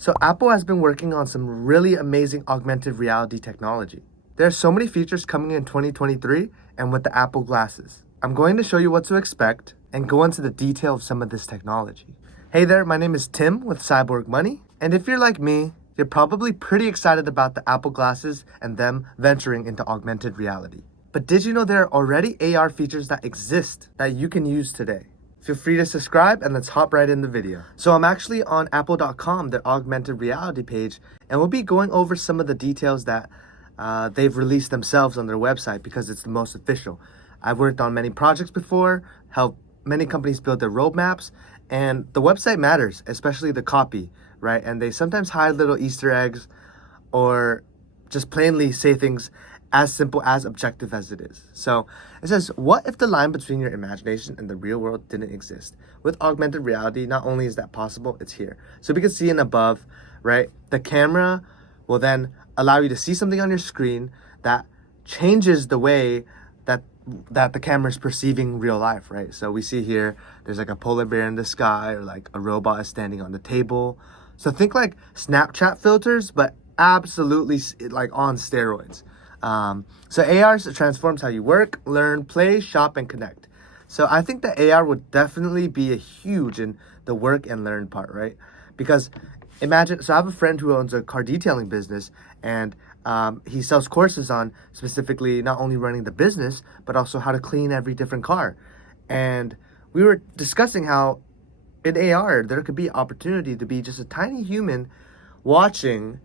So Apple has been working on some really amazing augmented reality technology. There are so many features coming in 2023 and with the Apple glasses. I'm going to show you what to expect and go into the detail of some of this technology. Hey there, my name is Tim with Cyborg Money, and if you're like me, you're probably pretty excited about the Apple glasses and them venturing into augmented reality. But did you know there are already AR features that exist that you can use today? Feel free to subscribe and let's hop right in the video. So I'm actually on apple.com, their augmented reality page, and we'll be going over some of the details that they've released themselves on their website because it's the most official. I've worked on many projects before, helped many companies build their roadmaps, and the website matters, especially the copy, right? And they sometimes hide little Easter eggs or just plainly say things as simple as objective as it is. So it says, what if the line between your imagination and the real world didn't exist? With augmented reality, not only is that possible, it's here. So we can see in above, right? The camera will then allow you to see something on your screen that changes the way that the camera is perceiving real life, right? So we see here, there's like a polar bear in the sky, or like a robot is standing on the table. So think like Snapchat filters, but absolutely like on steroids. So AR transforms how you work, learn, play, shop, and connect. So I think that AR would definitely be a huge in the work and learn part, right? Because imagine, so I have a friend who owns a car detailing business, and he sells courses on specifically not only running the business, but also how to clean every different car. And we were discussing how in AR, there could be opportunity to be just a tiny human watching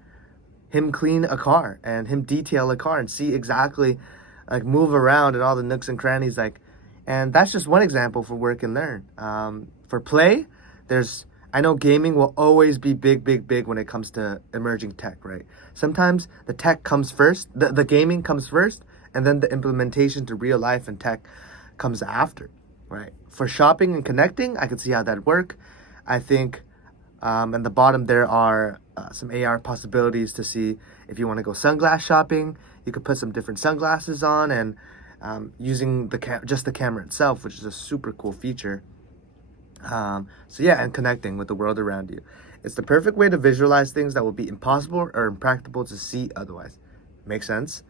him clean a car and him detail a car and see exactly like move around and all the nooks and crannies, like, and that's just one example for work and learn. For play, I know gaming will always be big when it comes to emerging tech, right? Sometimes the tech comes first, the gaming comes first, and then the implementation to real life and tech comes after, right? For shopping and connecting, I could see how that'd work. I think at the bottom there are some AR possibilities to see if you want to go sunglass shopping. You could put some different sunglasses on and using just the camera itself, which is a super cool feature. So yeah, and connecting with the world around you. It's the perfect way to visualize things that would be impossible or impractical to see otherwise. Makes sense?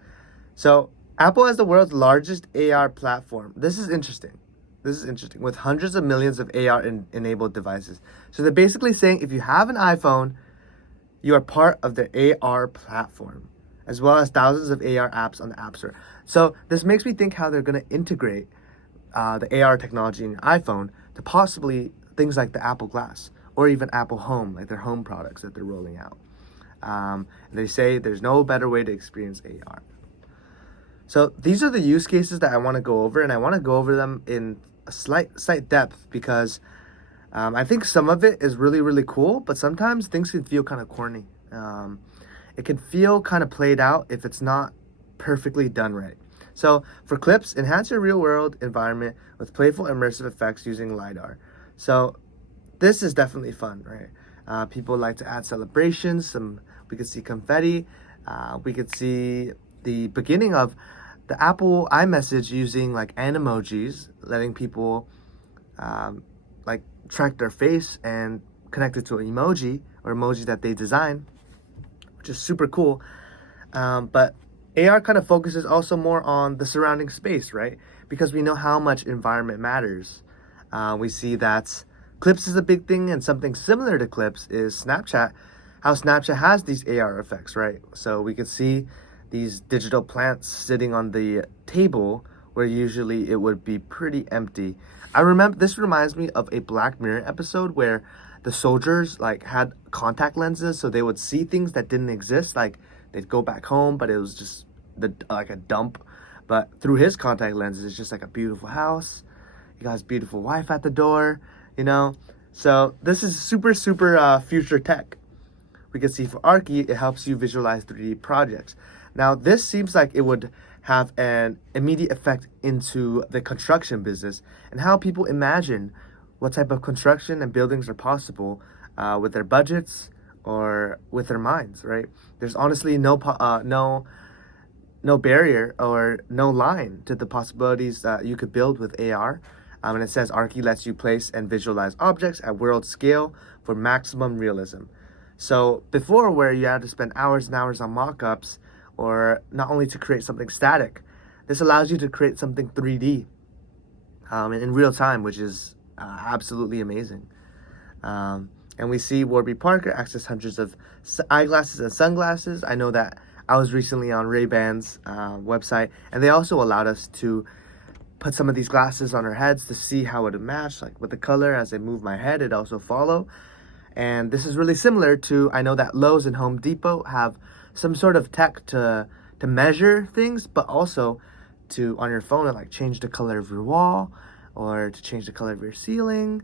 So Apple has the world's largest AR platform. This is interesting, with hundreds of millions of AR-enabled devices. So they're basically saying if you have an iPhone, you are part of the AR platform, as well as thousands of AR apps on the App Store. So this makes me think how they're going to integrate the AR technology in your iPhone to possibly things like the Apple Glass or even Apple Home, like their home products that they're rolling out. They say there's no better way to experience AR. So these are the use cases that I want to go over, and I want to go over them in a slight depth because I think some of it is really cool, but sometimes things can feel kind of corny. It can feel kind of played out if it's not perfectly done right. So for clips, enhance your real world environment with playful immersive effects using LiDAR. So this is definitely fun, right? People like to add celebrations. We could see confetti. We could see the beginning of the Apple iMessage using like animojis, letting people like track their face and connect it to an emoji or emoji that they design, which is super cool. But AR kind of focuses also more on the surrounding space, right? Because we know how much environment matters. We see that Clips is a big thing, and something similar to Clips is Snapchat, how Snapchat has these AR effects, right? So we could see these digital plants sitting on the table where usually it would be pretty empty. I remember, this reminds me of a Black Mirror episode where the soldiers like had contact lenses, so they would see things that didn't exist, like they'd go back home, but it was just like a dump. But through his contact lenses, it's just like a beautiful house. He got his beautiful wife at the door, you know? So this is super future tech. We can see for Archie, it helps you visualize 3D projects. Now, this seems like it would have an immediate effect into the construction business and how people imagine what type of construction and buildings are possible with their budgets or with their minds, right? There's honestly no barrier or no line to the possibilities that you could build with AR. And it says Archie lets you place and visualize objects at world scale for maximum realism. So before, where you had to spend hours and hours on mock-ups, or not only to create something static, this allows you to create something 3D in real time, which is absolutely amazing. And we see Warby Parker access hundreds of eyeglasses and sunglasses. I know that I was recently on Ray-Ban's website, and they also allowed us to put some of these glasses on our heads to see how it would match, like with the color. As I move my head, it also follow. And this is really similar to, I know that Lowe's and Home Depot have some sort of tech to measure things, but also to, on your phone, like change the color of your wall, or to change the color of your ceiling,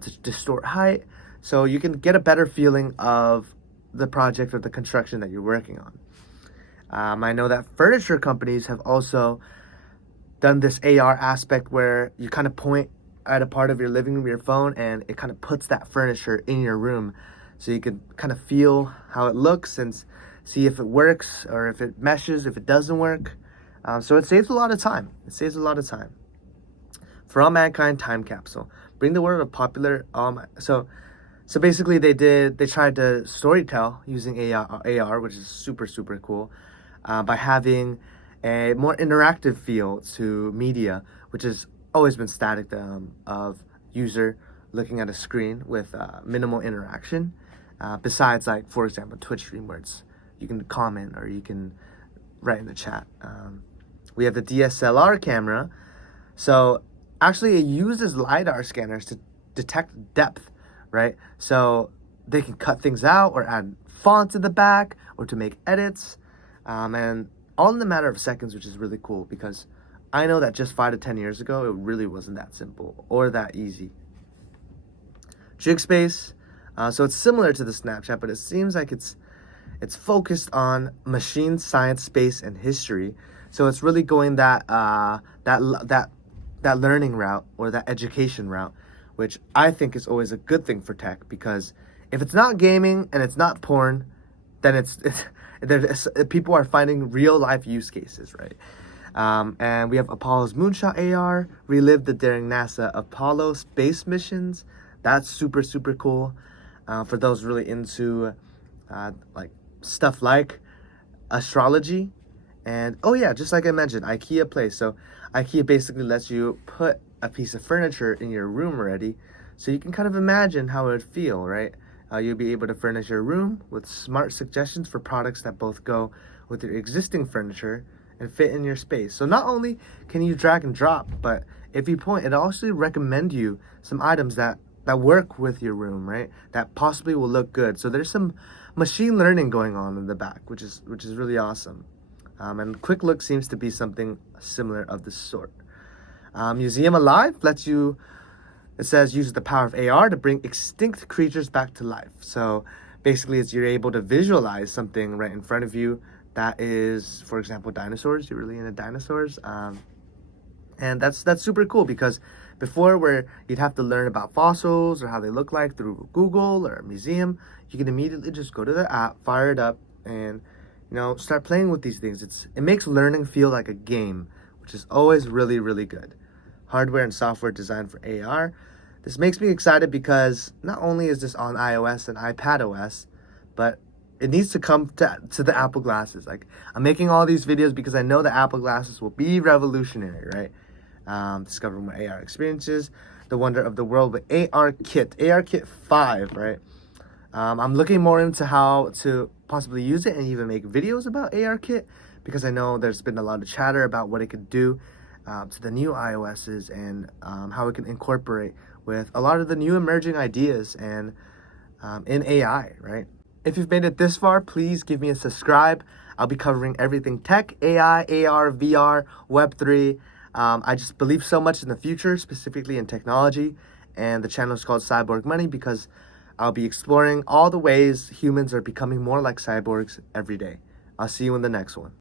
to distort height, so you can get a better feeling of the project or the construction that you're working on. I know that furniture companies have also done this AR aspect where you kind of point at a part of your living room with your phone, and it kind of puts that furniture in your room, so you can kind of feel how it looks and see if it works or if it meshes, if it doesn't work. So it saves a lot of time. For all mankind, time capsule. Bring the world of popular. So basically, they tried to storytell using AR, which is super cool, by having a more interactive feel to media, which has always been static, of user looking at a screen with minimal interaction. Besides, like, for example, Twitch stream, where you can comment or you can write in the chat. We have the DSLR camera. So actually, it uses LiDAR scanners to detect depth, right? So they can cut things out or add fonts in the back or to make edits, and all in a matter of seconds, which is really cool, because I know that just 5 to 10 years ago, it really wasn't that simple or that easy. Jig Space, so it's similar to the Snapchat, but it seems like it's focused on machine science, space, and history. So it's really going that learning route, or that education route, which I think is always a good thing for tech, because if it's not gaming and it's not porn, then people are finding real life use cases, right? And we have Apollo's Moonshot AR, relive the daring NASA Apollo space missions. That's super cool for those really into like stuff like astrology. And oh yeah, just like I mentioned, IKEA Place. So IKEA basically lets you put a piece of furniture in your room already, so you can kind of imagine how it would feel, right? You'll be able to furnish your room with smart suggestions for products that both go with your existing furniture and fit in your space. So not only can you drag and drop, but if you point, it also recommend you some items that work with your room, right? That possibly will look good. So there's some machine learning going on in the back, which is really awesome. And Quick Look seems to be something similar of the sort. Museum Alive lets you, it says, use the power of AR to bring extinct creatures back to life. So basically, you're able to visualize something right in front of you that is, for example, dinosaurs. You're really into dinosaurs. And that's super cool, because before, where you'd have to learn about fossils or how they look like through Google or a museum, you can immediately just go to the app, fire it up, and start playing with these things. It makes learning feel like a game, which is always really good. Hardware and software designed for AR. This makes me excited, because not only is this on iOS and iPadOS, but it needs to come to the Apple glasses. Like, I'm making all these videos because I know the Apple glasses will be revolutionary, right? Discover more AR experiences, the wonder of the world with AR Kit 5, right? I'm looking more into how to possibly use it and even make videos about AR Kit, because I know there's been a lot of chatter about what it could do to the new iOSs, and how it can incorporate with a lot of the new emerging ideas and in AI, right? If you've made it this far, please give me a subscribe. I'll be covering everything tech, AI, AR, VR, Web3. I just believe so much in the future, specifically in technology, and the channel is called Cyborg Money, because I'll be exploring all the ways humans are becoming more like cyborgs every day. I'll see you in the next one.